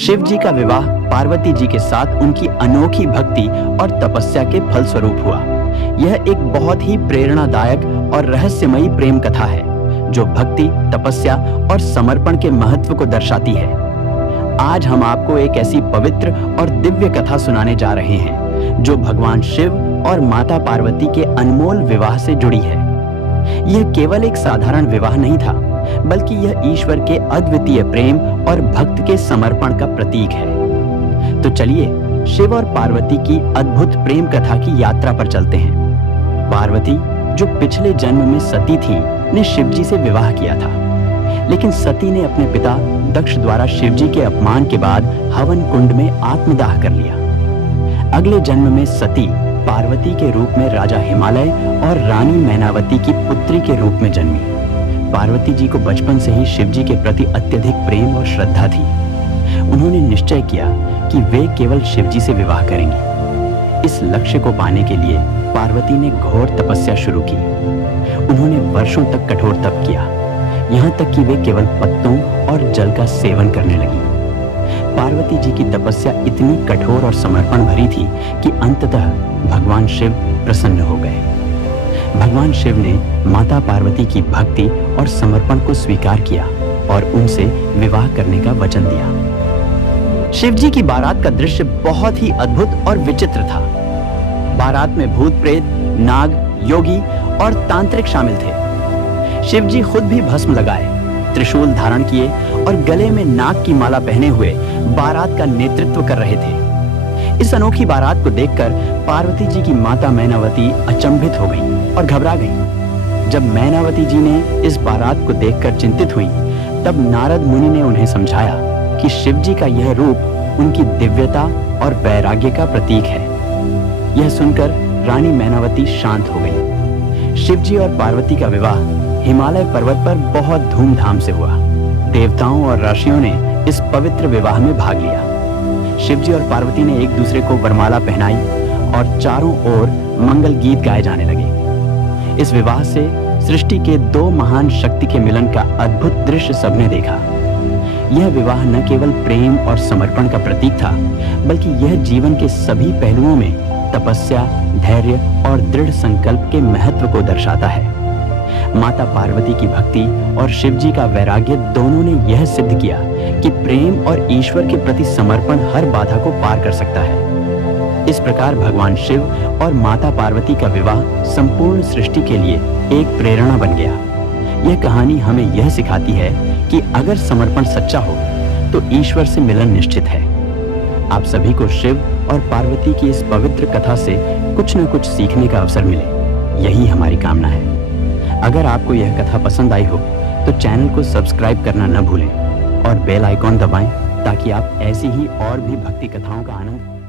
शिव जी का विवाह पार्वती जी के साथ उनकी अनोखी भक्ति और तपस्या के फलस्वरूप हुआ। यह एक बहुत ही प्रेरणादायक और रहस्यमयी प्रेम कथा है जो भक्ति, तपस्या और समर्पण के महत्व को दर्शाती है। आज हम आपको एक ऐसी पवित्र और दिव्य कथा सुनाने जा रहे हैं जो भगवान शिव और माता पार्वती के अनमोल विवाह से जुड़ी है। यह केवल एक साधारण विवाह नहीं था, बल्कि यह ईश्वर के अद्वितीय प्रेम और भक्त के समर्पण का प्रतीक है। तो चलिए शिव और पार्वती की अद्भुत प्रेम कथा की यात्रा पर चलते हैं। पार्वती, जो पिछले जन्म में सती थी, ने शिव जी से विवाह किया था, लेकिन सती ने अपने पिता दक्ष द्वारा शिव जी के अपमान के बाद हवन कुंड में आत्मदाह कर लिया। अगले जन्म में सती पार्वती के रूप में राजा हिमालय और रानी मैनावती की पुत्री के रूप में जन्मी। पार्वती जी को बचपन से ही शिव जी के प्रति अत्यधिक प्रेम और श्रद्धा थी। उन्होंने निश्चय किया कि वे केवल शिव जी से विवाह करेंगी। इस लक्ष्य को पाने के लिए पार्वती ने घोर तपस्या शुरू की। उन्होंने वर्षों तक कठोर तप किया, यहाँ तक कि वे केवल पत्तों और जल का सेवन करने लगी। पार्वती जी की तपस्या इतनी कठोर और समर्पण भरी थी कि अंततः भगवान शिव प्रसन्न हो गए। भगवान शिव ने माता पार्वती की भक्ति और समर्पण को स्वीकार किया और उनसे विवाह करने का वचन दिया। शिव जी की बारात का दृश्य बहुत ही अद्भुत और विचित्र था। बारात में भूत प्रेत, नाग, योगी और तांत्रिक शामिल थे। शिव जी खुद भी भस्म लगाए, त्रिशूल धारण किए और गले में नाग की माला पहने हुए बारात का नेतृत्व कर रहे थे। इस अनोखी बारात को देखकर पार्वती जी की माता मैनावती अचंभित हो गई और घबरा गई। जब मैनावती जी ने इस बारात को देखकर चिंतित हुई, तब नारद मुनि ने उन्हें समझाया कि शिव जी का यह रूप उनकी दिव्यता और वैराग्य का प्रतीक है। यह सुनकर रानी मैनावती शांत हो गई। शिव जी और पार्वती का विवाह हिमालय पर्वत पर बहुत धूमधाम से हुआ। देवताओं और ऋषियों ने इस पवित्र विवाह में भाग लिया। शिव जी और पार्वती ने एक दूसरे को वरमाला पहनाई और चारों ओर मंगल गीत गाए जाने लगे। इस विवाह से सृष्टि के दो महान शक्ति के मिलन का अद्भुत दृश्य सबने देखा। यह विवाह न केवल प्रेम और समर्पण का प्रतीक था, बल्कि यह जीवन के सभी पहलुओं में तपस्या, धैर्य और दृढ़ संकल्प के महत्व को दर्शाता है। माता पार्वती की भक्ति और शिव जी का वैराग्य दोनों ने यह सिद्ध किया कि प्रेम और ईश्वर के प्रति समर्पण हर बाधा को पार कर सकता है। इस प्रकार भगवान शिव और माता पार्वती का विवाह संपूर्ण सृष्टि के लिए एक प्रेरणा बन गया। यह कहानी हमें यह सिखाती है कि अगर समर्पण सच्चा हो तो ईश्वर से मिलन निश्चित है। आप सभी को शिव और पार्वती की इस पवित्र कथा से कुछ न कुछ सीखने का अवसर मिले, यही हमारी कामना है। अगर आपको यह कथा पसंद आई हो तो चैनल को सब्सक्राइब करना न भूलें और बेल आइकॉन दबाएं ताकि आप ऐसी ही और भी भक्ति कथाओं का आनंद